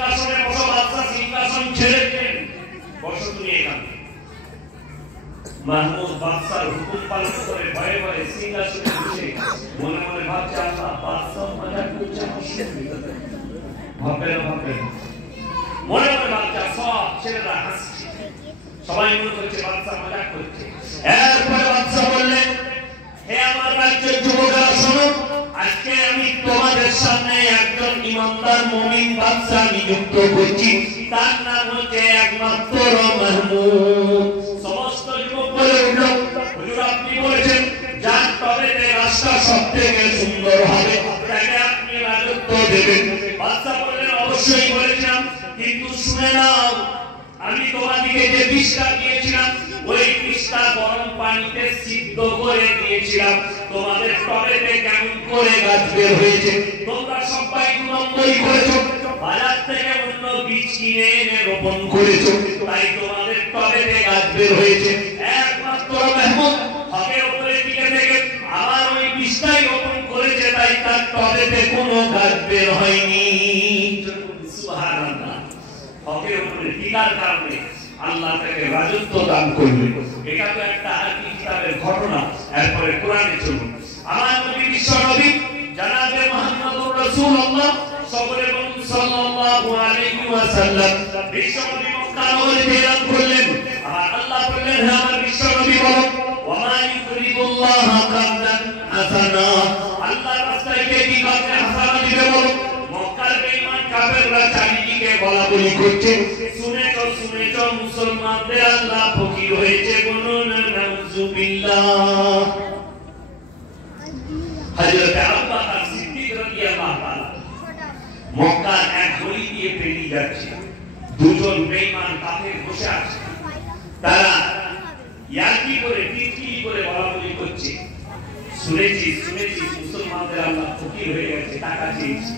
সিংহাসনে বসো, বাদশা সিংহাসন ছেড়ে দিলেন, বসো তুমি এখানে। মাহমুদ বাদশার হুকুম পালন করে ভয়ে ভয়ে সিংহাসনে বসে মনে মনে ভাবছে, আল্লাহ বাদশা মজা করছে, ভাববে না মনে মনে ভাবছে, সব ছেলেরা হাসছে, সবাই মনে করছে বাদশা মজা করছে। এরপরে বাদশা বললেন, হে আমার রাজ্যের যুবকেরা শোনো, আজকে আমি তোমাদের সামনে একজন ইমানদার মুমিন বাদশা নিযুক্ত করছি, তার নাম হচ্ছে একমাত্র মাহমুদ। সমস্ত যুবক বলে উঠল, হুজুর আপনি বলেছেন যার তবেতে রাস্তা সবথেকে সুন্দর হবে তাকে আপনি রাজত্ব দেবেন। বাদশা বললেন, অবশ্যই বলেছিলাম, কিন্তু শুনে নাও, আমি তোমাদেরকে যে বিষটা দিয়েছিলাম ওই বিষটা গরম পানিতে সিদ্ধ করে দিয়েছিলাম, তোমাদের টবেতে কেমন করে গাছ বের হয়েছে। তোমরা সবাই নম্বরই করেছো, বাজার থেকে অন্য বীজ কিনে এনে রোপণ করেছো, তাই তোমাদের টবেতে গাছ বের হয়েছে। একমাত্র মাহমুদ হকের উপরে টিকে থেকে আমার ওই বীজটাই রোপণ করেছে, তাই তার টবেতে কোনো গাছ বের হয়নি। সুবহানাল্লাহ। হকের উপরে টিকার কারণে আল্লাহ তাকে রাজত্ব দান করলেন। এটা তো একটা আরবি কিতাবের ঘটনা। এরপরে কোরআনে চলুন। আমার নবী বিশ্ব নবী জনাবে মুহাম্মদুর রাসূলুল্লাহ সাল্লাল্লাহু আলাইহি ওয়াসাল্লাম বিশ্ব নবী মক্কা নগরীতে এলান করলেন। আর আল্লাহ বললেন, হে আমার বিশ্ব নবী বলো, ওয়া মা ইউরিদুল্লাহু কারদান হাসানা, আল্লাহ রাস্তায় কে কি কাজে হাসানা দিবে বলো। মক্কার বেঈমান কাফেররা চারিদিকে বলাবলি করছে, শুনেছো মুসলমানদের আল্লাহ ফকির হয়েছে, বলুন নাউযুবিল্লাহ। হযরত আবু বকর সিদ্দিক রাদিয়াল্লাহু তাআলা মক্কার এক গলি দিয়ে পেরিয়ে যাচ্ছে, দুজন বেঈমান কাফের বসে আছে, তারা ইয়াকি করে টিটকিরি করে বলাবলি করছে, শুনেছি মুসলমানদের আল্লাহ ফকির হয়ে গেছে, টাকা চেয়েছে,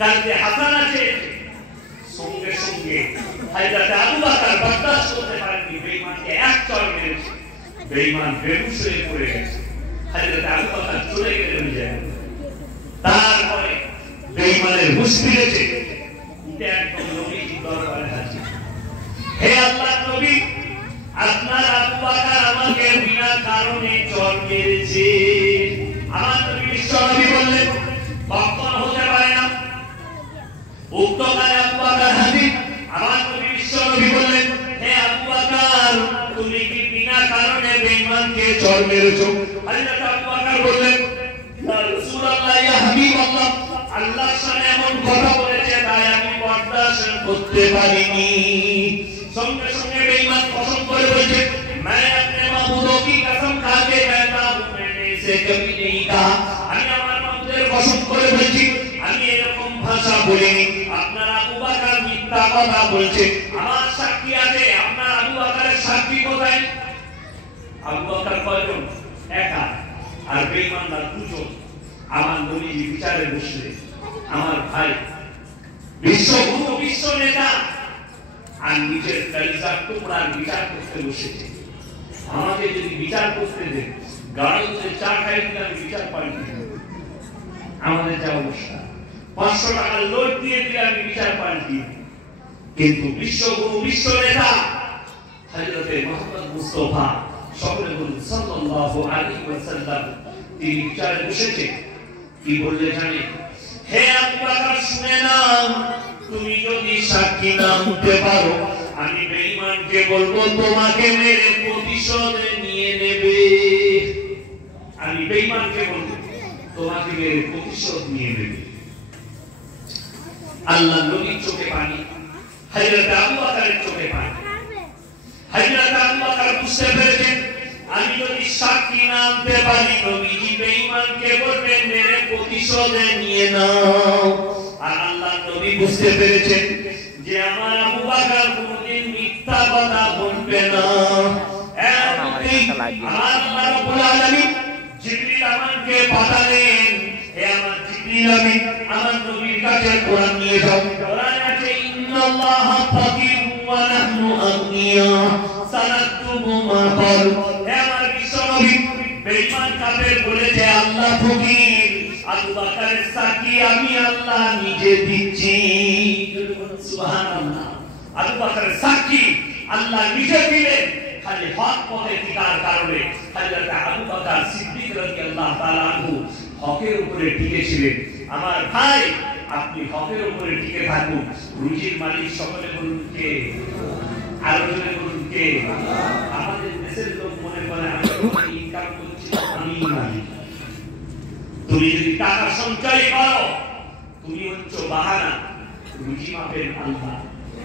কাজে হাসানা চেয়েছে। সঙ্গে সঙ্গে হযরত আবু বকর বরদাস্ত করতে পারেননি, বেঈমানকে এক চড় মেরেছে, বেঈমান বেহুশ হয়ে পড়ে গেছে। হযরত আবু বকর চলে গেলেন জায়গা। তারপরে বেঈমানের হুঁশ ফিরেছে, উঠে একদম নবীজির দরবারে হাজির। হে আল্লাহর নবী, আপনার আবু বকর আমাকে বিনা কারণে চড় মেরেছে। আমার নবী বিশ্ব নবী বললেন, কখনো হতে পারে না। উক্ত কালে আবু বকর হাজির। আমার নবী বিশ্ব নবী বললেন, হে আবু বকর, তুমি কি বিনা কারণে বেঈমানকে চড় মেরেছো? হযরত আবু বকর বললেন, ইয়া রাসূলুল্লাহ, ইয়া হাবিবাল্লাহ, আল্লাহর সামনে এমন কথা বলেছে তাই আমি বরদাশত করতে পারিনি। সঙ্গে সঙ্গে বেঈমান কসম করে বলছে, मैं अपने माबूदों की कसम खा के कहता हूं, मैंने इसे कभी नहीं कहा। আমি আমার মাবুদের কসম করে বলছি, আমি এরকম ভাষা বলিনি। আপনার আবু বকর মিথ্যা কথা বলছে, আমার সাক্ষী আছে। আপনার আবু বকরের সাক্ষী কোথায়? আবু বকর কয়জন? একা, আর বেঈমানরা দুজন। আমার নবীজি বিচারে বসলেন, আমার ভাই বিশ্বগুরু, বিশ্ব নেতা, আর নিজের কলিজার টুকরার বিচার করতে বসেছে। আমাকে যদি বিচার করতে দেন, গাড়িতে চা খাই দিলে আমি বিচার পাল্টে দেব। আমাদের যা অবস্থা, 500 টাকার লোড দিয়ে দিলে আমি বিচার পাল্টি। কিন্তু বিশ্বগুরু, বিশ্ব নেতা হযরতে মুহাম্মদ মুস্তাফা সকলে বলুন সাল্লাল্লাহু আলাইহি ওয়াসাল্লাম, তিনি বিচারে বসেছে। কি বললে জানেন? হে আবু বকর, শুনে নাও, তুমি যদি সাক্ষী না হতে পারো, আমি বেঈমানকে বলবো তোমাকে মেরে প্রতিশোধ নিয়ে নেবে। আমি বেঈমানকে বলবো তোমাকে মেরে প্রতিশোধ নিয়ে নেবে। আল্লাহ নবীর চোখে পানি, হযরত আবু বকরের চোখে পানি। হযরত আবু বকর বুঝতে পেরেছেন, আমি যদি সাক্ষী না আনতে পারি, নবীজি বেঈমানকে বলবেন মেরে প্রতিশোধ নিয়ে নাও। আর আল্লাহ নবী বুঝতে পেরেছেন যে আমার আবু বকর কোনদিন মিথ্যা কথা বলবে না। আল্লাহ রাব্বুল আলামিন জিবরিল আমাকে পাঠালেন, হে আমার জিবরিল, আমি আমার নবীর কাছে কোরআন নিয়ে যাও। কোরআনে আছে, ইন্নাল্লাহা ফাকিরুন ওয়া নাহনু আগনিয়া সানাকতুবু মা ক্বালু। হে আমার বিশ্ব নবী, বেঈমান কাফের বলেছে আল্লাহ ফকির, আবু বকরের সাক্ষী আমি আল্লাহ নিজে দিচ্ছি। আবু বকরের সাক্ষী আল্লাহ নিজে দিলেন খালি হক পথে টিকার কারণে হযরত আবু বকর সিদ্দিক রাদিয়াল্লাহু তাআলা আনহু হকের উপরে টিকে ছিলেন। আমার ভাই, আপনি হকের উপরে টিকে থাকুন। রুজির মালিক সকলে বলুন কে? আরো জোরে বলুন কে? আমাদের দেশের লোক মনে করে আমি ইনকাম করছি, আমি মালিক। তুমি যদি টাকা সঞ্চয় করো, তুমি হচ্ছে বাহানা, রুজি মাপেন আল্লাহ।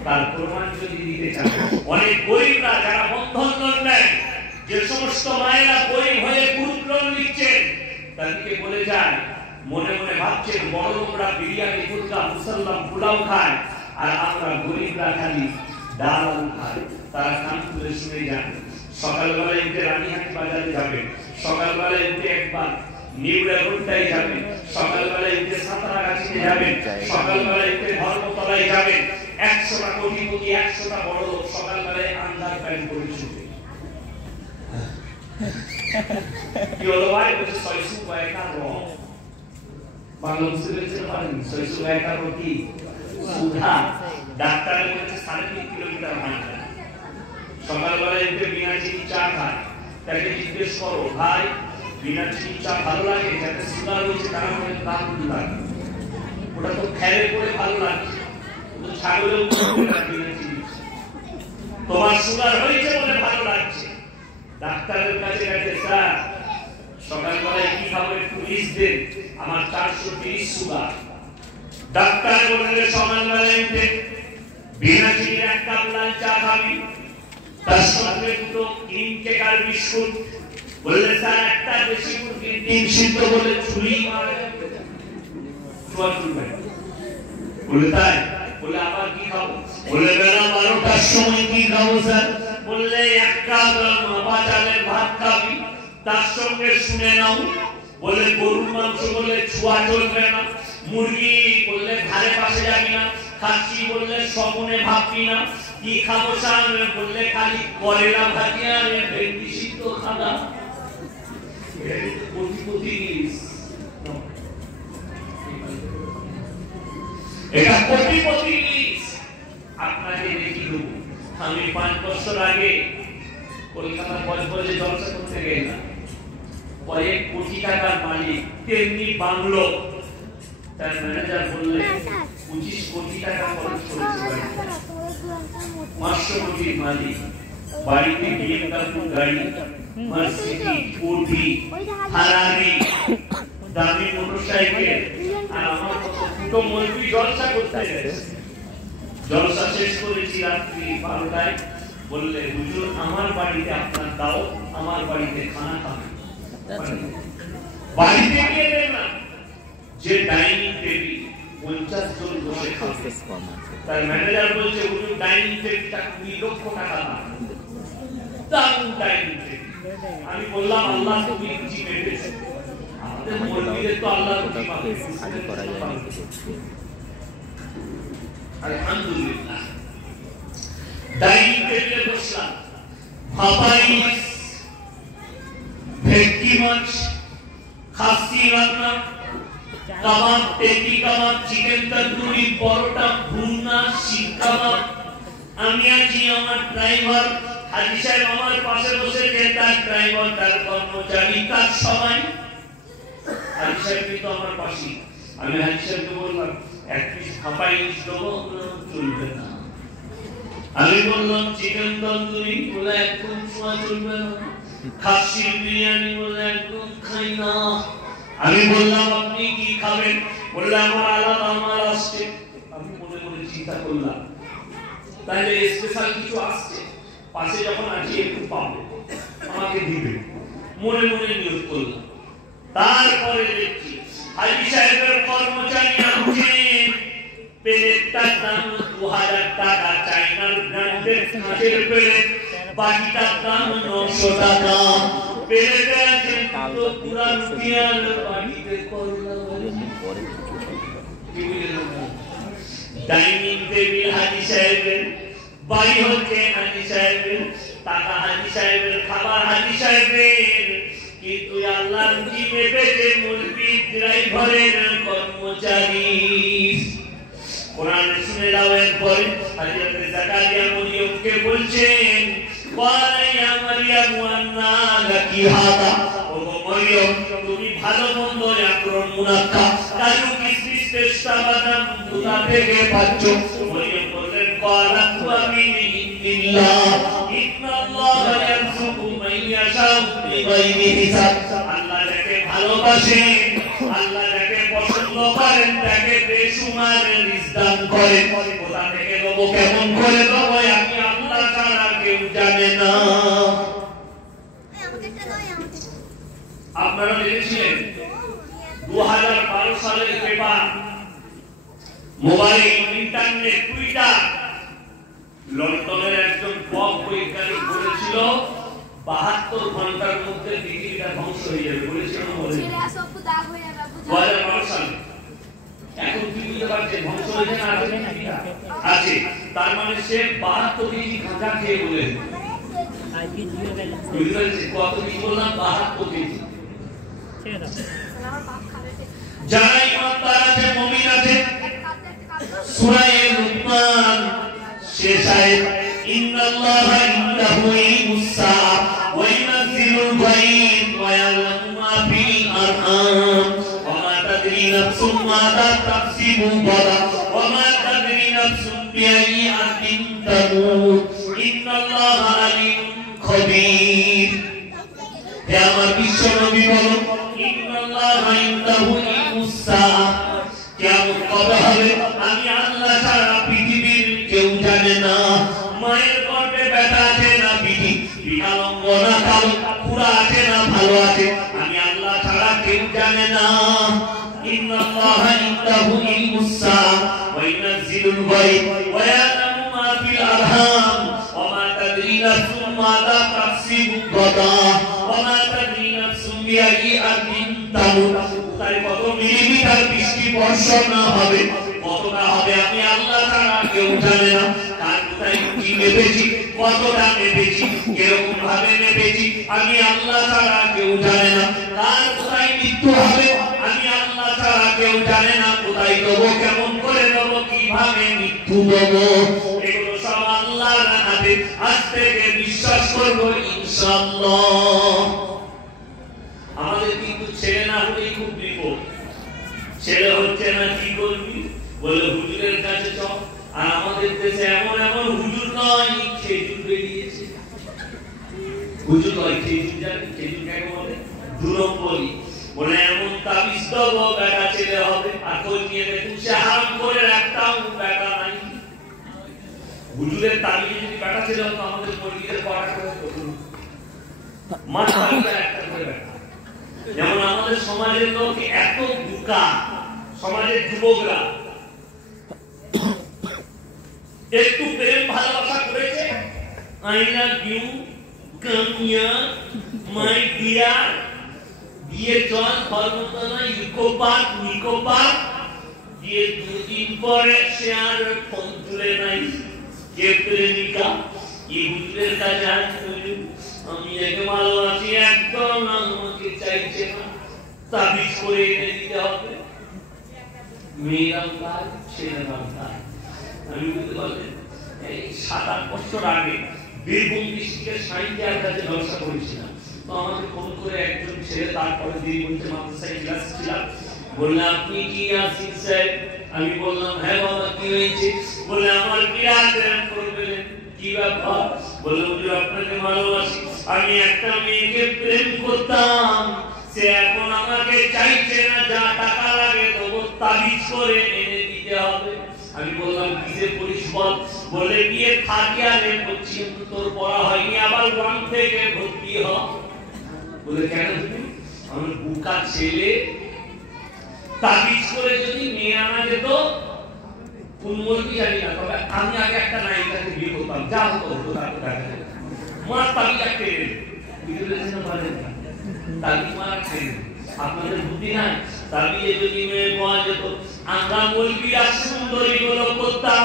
তার প্রমাণ যদি দিতে চান, অনেক গরিবরা যারা বন্ধন লোন নেয়, যে সমস্ত মায়েরা গরিব হয়ে গ্রুপ লোন নিচ্ছেন, তাদেরকে বলে যায়, মনে মনে ভাবছেন বড় লোকরা বিরিয়ানি, ফুলকা, মুসল্লাম, পোলাও খায়, আর আমরা গরিবরা খালি ডাল আলু খাই। তারা কান খুলে শুনে যান। সকালবেলা এতে রানীহাটি বাজারে যাবেন, সকালবেলা এতে একবার নিউড়া রোডটাই যাবেন, সকালবেলা এতে সাঁতরাগাছিতে যাবেন, সকালবেলা এতে ধর্মতলায় যাবেন। 100টা কোটিপতি, 100টা বড় লোক সকালবেলায় আন্ডার প্যান্ট পরে ছুটে। কি হলো ভাই? বলছে 600 টাকা রং। বাংলা বুঝতে পেরেছেন? পারেন 600 টাকা রুটি সুধা। ডাক্তারে বলেছে 3.5 কিলোমিটার হাঁটা। সকালবেলা এতে বিনা চিনি চা খায়। তাকে জিজ্ঞেস করো, ভাই বিনা চিনি চা ভালো লাগে? যাতে সুগার হয়েছে তারা বলে দাম লাগে। ওটা তো খেলে করে ভালো লাগে, তো ছাগলেও বিনা চিনি। তোমার সুগার হয়েছে বলে ভালো লাগছে। ডাক্তারের কাছে গেছে, স্যার সকালবেলায় কি খাবো একটু লিস্ট দেন, আমার 430 সুগার। ডাক্তার বললেন সকালবেলায় উঠে বিনা চিনির 1 কাপ লাল চা খাবি, তার সঙ্গে 2 ক্রিম কেক আর বিস্কুট। বললেন স্যার একটা বেশি মুরগির ডিম সিদ্ধ বলে চুরি মারা যাবে। বলে তাই? বলে আবার কি খাবো? বলে বেলা 12টার সময় কি খাবো স্যার? বললে 1 কাপ মাপা চালের ভাত খাবি, তার সঙ্গে শুনে নাও। বলে গরুর মাংস বলে ছোঁয়া চলবে না, মুরগি বললে ধারে পাশে যাবি না, খাসি বললে স্বপনে ভাববি না। কি খাবো স্যার? বললে খালি করেলা ভাজি আর ভেন্ডি সিদ্ধ খানা। এটা কোটিপতি লিস্ট। আপনাকে দেখি দেব। আমি 5 বছর আগে কলকাতা বজবজে জলসা করতে গেলাম। কয়েক কোটি টাকার মালিক, তেমনি বাংলো। তার ম্যানেজার বললেন 25 কোটি টাকা খরচ করেছে। 500 কোটির মালিক, বাড়িতে BMW গাড়ি, মার্সিডিজ, ওডি, ফারারি, দামি মোটরসাইকেল। আর আমার দুটো মন্ত্রী জলসা করতে গেছে। জলসা শেষ করেছি রাত্রি 12টায়। বললে হুজুর আমার বাড়িতে আপনার দাও, আমার বাড়িতে খানা খাবেন। বাড়িতে গিয়ে দেখলাম যে ডাইনিং টেবিল 50 জন বসে খাচ্ছে। তার ম্যানেজার বলছে হুজুর ডাইনিং টেবিলটা 20 লক্ষ টাকা দাম। দারুণ ডাইনিং টেবিল। আমি বললাম আল্লাহ তুমি রুজি পেয়েছো, আমাদের মুরগিদের তো আল্লাহ রুজি পাবে। আগে করা যায় না। আলহামদুলিল্লাহ ডাইনিং টেবিলে বসলাম। ভাপাই মাছ, ভেটকি মাছ, খাসি রান্না, কাবাব, পেটি কাবাব, চিকেন তন্দুরি, পরোটা, ভুনা, শিক কাবাব। আমি আছি, আমার ড্রাইভার হাজি সাহেব আমার পাশে বসেছে, তার ড্রাইভার, তার কর্মচারী, তার সবাই। হাজি সাহেব কিন্তু আমার পাশে। আমি হাজি সাহেবকে বললাম 1 পিস ভাপাই দেবো, চলবে না। আমি বললাম চিকেন তন্দুরি, বলে একদম ছোঁয়া চলবে না। খাসি বিরিয়ানি, বলে একদম খাই না। আমি বললাম আপনি কি খাবেন? বললে আমার আলাদা মাল আসছে। আমি মনে মনে চিন্তা করলাম তাহলে স্পেশাল কিছু আসছে, পাশে যখন আছি একটু পাবো, আমাকে দিবে। মনে মনে নিয়োগ করলাম। তারপরে দেখছি হাজি সাহেবের কর্মচারী আনছেন পেলেটটার দাম 2000 টাকা, চাইনার ব্র্যান্ডের কাঁচের পেলেট, বাকিটার দাম 900 টাকা। পেলেটে আছেন তো পুরা রুটিয়ার, বাকিতে করলা। ডাইনিং টেবিল হাজি সাহেবের, বাড়ি হচ্ছে হাজি সাহেবের, টাকা হাজি সাহেবের, খাবার হাজি সাহেবের। কিন্তু আল্লাহ রুজি মেপেছে মুরগি ড্রাইভারের, কর্মচারী। কোরআন শুনে দাও এরপরে হযরত জাকারিয়া মরিয়মকে বলছেন ওয়ালা ইয়া মারইয়াম ওয়ান্না লাকি হাদা ও মরিয়ম তুমি ভালো মন্দ আকরণ মুনাক্কা কাজু কিসমিস পেস্তা বাদাম দুধা থেকে পাচ্ছ মরিয়ম বললেন ক্বালা হুয়া মিন ইন্দিল্লাহ ইন্নাল্লাহ ইয়ারযুকু মান ইয়াশাউ বিগাইরি হিসাব আল্লাহ যাকে ভালোবাসেন আল্লাহ যাকে পছন্দ করেন তাকে বেশুমার রিজক দান করেন কোথা থেকে দেব কেমন করে দেব আমি আল্লাহ ছাড়া কেউ জানে না আপনারা দেখেছিলেন 2012 সালের পেপার মোবাইল ইন্টারনেট টুইটার লন্ডনের একজন পপ বৈজ্ঞানিক বলেছিল 72 ঘন্টার মধ্যে পৃথিবীটা ধ্বংস হয়ে যাবে বলেছিল সালে এখন কি বুঝতে পারছে ধ্বংস হয়ে যাবে আছে তার মানে সে 72 কেজি গাঁজা খেয়ে বলেন কত কি বললাম 72 কেজি যারা ইমানদার আছে মুমিন আছে সূরা লুকমান শেষ আয়াত ইন্নাল্লাহা ইনদাহু ইলমুস সাআ ওয়া ইউনাজ্জিলুল গায়ব ওয়া ইয়ালামু মা ফিল আরহাম ওয়া মা তাদরি নাফসুম মাযা তাকসিবু গাদা ওয়া মা তাদরি নাফসুম বিআইয়ি আরদিন তামুত ইন্নাল্লাহা আলিমুন খবীর হে আমার বিশ্ব নবী বলো ইন্নাল্লাহা ইনদাহু ইলমুস সাআ কিয়ামত কবে হবে আমি আল্লাহ ছাড়া পৃথিবীর কেউ জানে না মায়ের গর্ভে বেটা আছে না বিধি বিকলাঙ্গ না কালো পুরা আছে না ভালো আছে আমি আল্লাহ ছাড়া কেউ জানে না ইন্নাল্লাহা ইনদাহু ইলমুস সাআ ওয়া ইউনাজ্জিলুল গায়ব ওয়া ইয়ালামু মা ফিল আরহাম ওয়া মা তাদরি নাফসুম মাযা তাকসিবু গাদা ওয়া মা তাদরি নাফসুম বিআইয়ি আরদিন তামুত তাই কত মিলিমিটার বৃষ্টি বর্ষণ হবে কতটা হবে আমি আল্লাহ ছাড়া কেউ জানে না কার কোথায় কি মেপেছি কতটা মেপেছি কিরকম ভাবে মেপেছি আমি আল্লাহ ছাড়া কেউ জানে না কার কোথায় মৃত্যু হবে আমি আল্লাহ ছাড়া কেউ জানে না কোথায় দেবো কেমন করে দেবো কিভাবে মৃত্যু দেবো এগুলো সব আল্লাহর হাতে আজ থেকে বিশ্বাস করবো ইনশাআল্লাহ আমাদের কিন্তু ছেলে না হলেই খুব বিপদ ছেলে হচ্ছে না কি করবি বলে হুজুরের কাছে চল আর আমাদের দেশে এমন এমন হুজুর নয় খেজুর বেরিয়েছে হুজুর নয় খেজুর জানি খেজুর কাকে বলে দুরম্বলি বলে এমন তাবিজ দেবো বেটা ছেলে হবে আর খোঁজ নিয়ে দেখুন সে হারাম করে একটাও বেটা নাই হুজুরের তাবিজ যদি বেটা ছেলে হতো আমাদের মসজিদের পড়া করে মাথা একটা করে বেটা যেমন আমাদের সমাজের লোক এত বোকা সমাজের যুবকরা একটু প্রেম ভালোবাসা করেছে I love you Kamiya my dear দিয়ে চল ধর্মতলা ইকো পার্ক দিয়ে দুদিন পরে সে আর ফোন তুলে নাই কে প্রেমিকা ইহুদের কাছে আসবে আমি একে ভালোবাসি একদম আমাকে চাইছে না তাবিজ করে এনে দিতে হবে মেয়েরাম তাই ছেলেরাম তাই আমি বুঝতে পারলেন এই 7-8 বছর আগে বীরভূম ডিস্ট্রিক্টের সাইন্সের কাছে ব্যবসা করেছিলাম তো আমাকে ফোন করে একজন ছেলে তারপরে দিদি বলতে মাদ্রাসায় ক্লাস ছিলাম বললে আপনি কি আসিফ সাহেব আমি বললাম হ্যাঁ বাবা কি হয়েছে বলে আমার বিরাট প্রেম করবেন কি ব্যাপার বললো হুজুর আপনাকে ভালোবাসি আমি একটা মেয়েকে প্রেম করতাম সে এখন আমাকে চাইছে না যা টাকা লাগে তবু তাবিজ করে এনে দিতে হবে আমি বললাম কিসে পরিষ্কার বলে গিয়ে থাকিয়ারে করছি তোর পড়া হয়নি আবার গ্রাম থেকে ভর্তি হ বলে কেন আমি বুকা ছেলে তাবিজ করে যদি মেয়ে আনা যেত কোন বলবি জানি না তবে আমি আগে একটা নায়িকাকে বিয়ে করতাম যা হতো তাকে দেখা মার তাবিজ একটা বুঝলেন না বলেন তাবিজ মার খেয়ে আপনাদের বুদ্ধি নাই তাবিজে যদি মেয়ে পাওয়া যেত আমরা বলবিরা সুন্দরী গুলো করতাম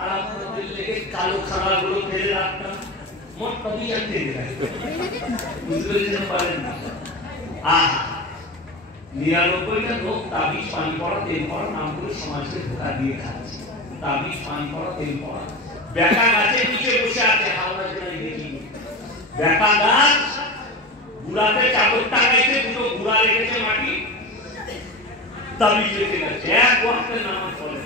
আর আপনাদের লেগে কালো খাড়া গুলো ফেলে রাখতাম মোট তাবিজ একটা বুঝলেন না বলেন আহ 99টা লোক তাবিজ পানি পড়া তেল পড়া নাম করে সমাজকে ধোঁকা দিয়ে খাচ্ছে তাবিজ পান করা তেল পড়া বেকা গাছের নিচে বসে আছে হাওড়া জেলায় দেখি বেকা গাছ গুড়াতে চাদর টাঙাইছে দুটো গুড়া রেখেছে মাটি তাবিজ রেখে গেছে এক ওয়াক্তের নামাজ পড়ে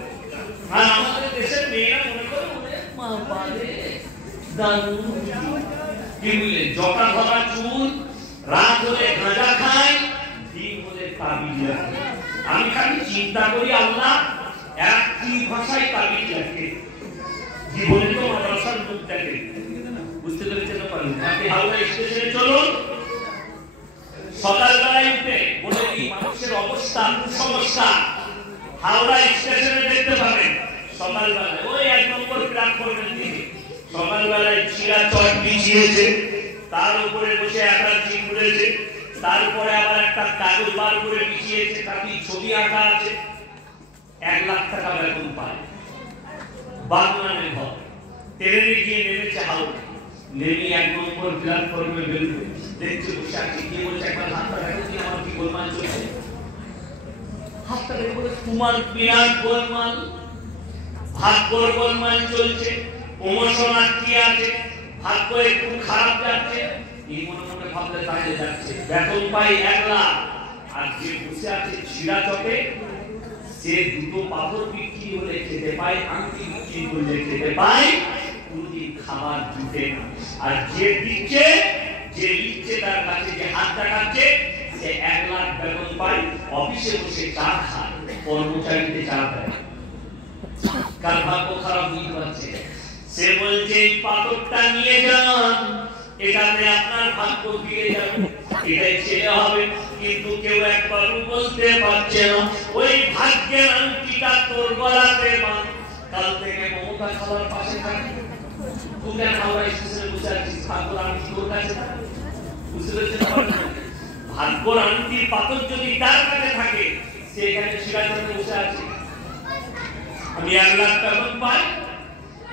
আর আমাদের দেশের মেয়েরা মনে করে মা বাবা দাদু কি বলে জটা ধরা চুল রাত হলে গাঁজা খায় দিন হলে তাবিজ রাখে আমি খালি চিন্তা করি আল্লাহ একটি ভাষায় তাবিজ রাখে জীবনে তো মাদ্রাসার মুখ দেখে বুঝতে পেরেছেন না পারেন আপনি হাওড়া স্টেশনে চলুন সকালবেলায় উঠে বলে দিই মানুষের অবস্থা সমস্যা হাওড়া স্টেশনে দেখতে পাবেন সকালবেলায় ওই 1 নম্বর প্ল্যাটফর্মের দিকে সকালবেলায় চিরা চট বিছিয়েছে তার উপরে বসে একাচি খুলেছে তারপরে আবার একটা কাগজ বার করে বিছিয়েছে তাতে ছবি আঁকা আছে 1 লাখ টাকা বেতন পায় বাগনানে ঘর ট্রেনে গিয়ে নেমেছে হাওড়া নেমে 1 নম্বর প্ল্যাটফর্মে বেরোবে দেখছে বসে আছে কি বলছে একবার হাতটা দেখো কি আমার কি গোলমাল চলছে হাতটা দেখো তোমার বিরাট গোলমাল ভাগ্যর গোলমাল চলছে প্রমোশন আটকে আছে ভাগ্য একটু খারাপ যাচ্ছে এই মনে মনে ভাবলে তাকে যাচ্ছে বেতন পাই 1 লাখ আর যে বসে আছে ছিড়া চটে সে দুটো পাথর বিক্রি হলে খেতে পায় আংটি বিক্রি করলে খেতে পায় কোনদিন খাবার জুটে না আর যে দিচ্ছে যে লিখছে তার কাছে যে হাত দেখাচ্ছে সে 1 লাখ বেতন পায় অফিসে বসে চা খায় কর্মচারীদের চা দেয় কার ভাগ্য খারাপ হয়ে যাচ্ছে সে বলছে এই পাথরটা নিয়ে যান এটাতে আপনার ভাগ্য ফিরে যাবে এটাই ছেলে হবে কিন্তু কেউ একবারও বলতে পারছে না ওই ভাগ্যের আংটিটা তোর গলাতে বাঁধ কাল থেকে মমতা খাবার পাশে থাকবে তুই কেন হাওড়া স্টেশনে বসে আছিস ভাগ্যর আংটি তোর কাছে বুঝতে পেরেছেন ভাগ্যর আংটির পাথর যদি তার কাছে থাকে সে এখানে শিকারে বসে আছে আমি 1 লাখ টাকা পাই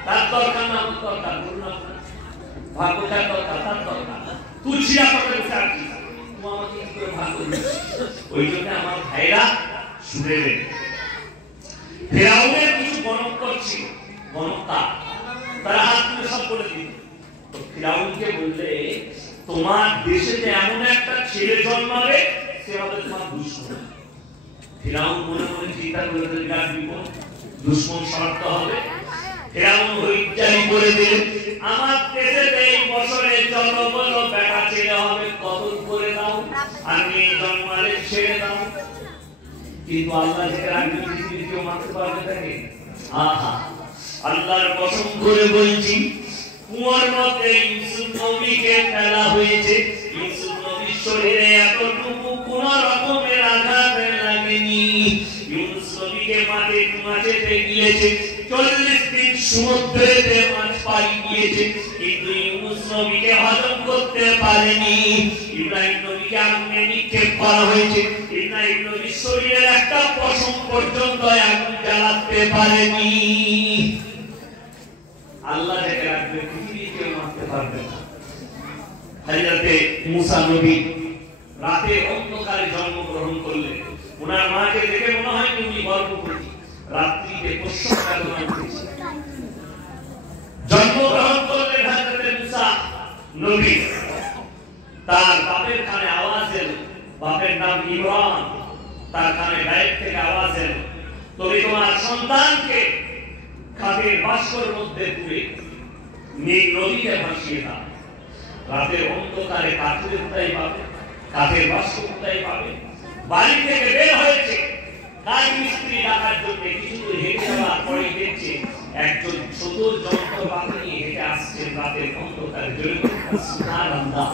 তার দরকার না আমার দরকার বলুন আপনার ভাগ্যটার দরকার তার দরকার তুই ছিড়া পড়ে বসে আছিস তুই আমাকে কি করে ভাগ্য দিস ওই জন্য আমার ভাইরা শুনে নেন ফেরাউনের কিছু গণকর ছিল গণকটা তারা হাত তুলে সব বলে দিল তো ফেরাউনকে বললে তোমার দেশেতে এমন একটা ছেলে জন্মাবে সে হবে তোমার দুশমন ফেরাউন মনে মনে চিন্তা করে বিরাট বিপদ দুশমন শর্ত হবে ফেরাউন হইজারি করে দিল আমার দেশেতে এই বছরে যত বড় বেটা ছেলে হবে কতল করে দাও আর মেয়ে জন্মালে ছেড়ে দাও কিন্তু আল্লাহ যেটা রাখবে পৃথিবীর কেউ মানতে পারবে তাকে আহা আল্লাহর কসম করে বলছি কুয়ার মধ্যে ইউসুফ নবীকে ফেলা হয়েছে ইউসুফ নবীর শরীরে এতটুকু কোন রকমের আঘাত লাগেনি ইউসুফ নবীকে মাটিতে গিয়েছে 40 দিন সমুদ্রেতে মাছ পাড়ি দিয়েছে কিন্তু ইউসুফ নবীকে হজম করতে পারেনি ইব্রাহিম নবীকে আগুনে নিক্ষেপ করা হয়েছে ইব্রাহিম নবীর শরীরের একটা পশম পর্যন্ত আগুন জ্বালাতে পারেনি আল্লাহ যাকে রাখবে পৃথিবীর কেউ মারতে পারবে না হযরতে মুসা নবী রাতে অন্ধকারে জন্মগ্রহণ করলেন ওনার মাকে দেখে মনে হয় উনি গর্ভবতী রাত্রিতে প্রসব বেদনা উঠেছে জন্মগ্রহণ করলেন হযরতে মুসা নবী তার বাপের কানে আওয়াজ এলো বাপের নাম ইমরান তার কানে গায়েব থেকে আওয়াজ এলো তুমি তোমার সন্তানকে কাঠের বাস্কর মধ্যে পুরে নীল নদীতে ভাসিয়ে দাও রাতের অন্ধকারে কাঠের কোথায় পাবে কাঠের বাস্ক কোথায় পাবে বাড়ি থেকে বের হয়েছে কাজ মিস্ত্রি ডাকার জন্য কিছু দূর হেঁটে যাওয়ার পরে দেখছে একজন ছোট যন্ত্রপাতি নিয়ে হেঁটে আসছেন রাতের অন্ধকারে জোরে সুবহানাল্লাহ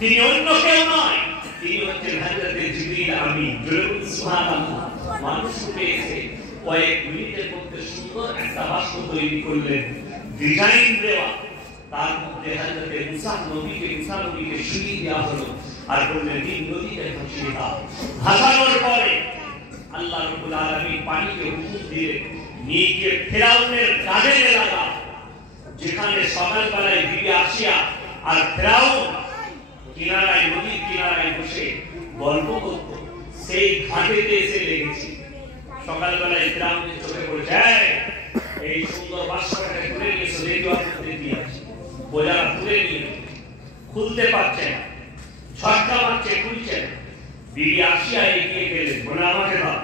তিনি অন্য কেউ নয় তিনি হচ্ছেন হযরতে জিবরিল আমিন জোরে সুবহানাল্লাহ মানুষ উঠে এসে কয়েক মিনিটের মধ্যে সুন্দর একটা বাস্ক তৈরি করলেন ডিজাইন দেওয়া তার মধ্যে হযরতে মুসা নবীকে শুইয়ে দেওয়া হলো আর বললেন নীল নদীতে ভাসিয়ে দাও ভাসানোর পরে আল্লাহ রাব্বুল আলামিন পানিকে হুকুম দিলেন নিয়ে গিয়ে ফেরাউনের গাড়ে লাগা যেখানে সকালবেলায় বিবি আসিয়া আর ফেরাউন কিনারায় নদীর কিনারায় বসে গল্প করত সেই ঘাটেতে এসে লেগেছে সকালবেলায় ফেরাউনের চোখে পড়েছে এই সুন্দর বাক্সটাকে খুলে নিয়েছে, রেডিও দিয়ে আছে, বোঝারা খুলে নিয়ে খুলতে পারছে না, ঝটকা মারছে, খুলছে না। বিবি আসিয়া এগিয়ে গেলেন, বলে আমাকে দাও।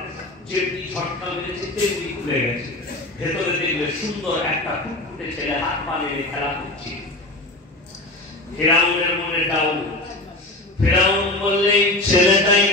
যেমনি ঝটকা মেরেছে তেমনি খুলে গেছে। ভেতরে দেখলে সুন্দর একটা ফুটফুটে ছেলে হাত পা নেড়ে খেলা করছে। ফেরাউনের মনে ডাউট। ফেরাউন বললেন ছেলেটাই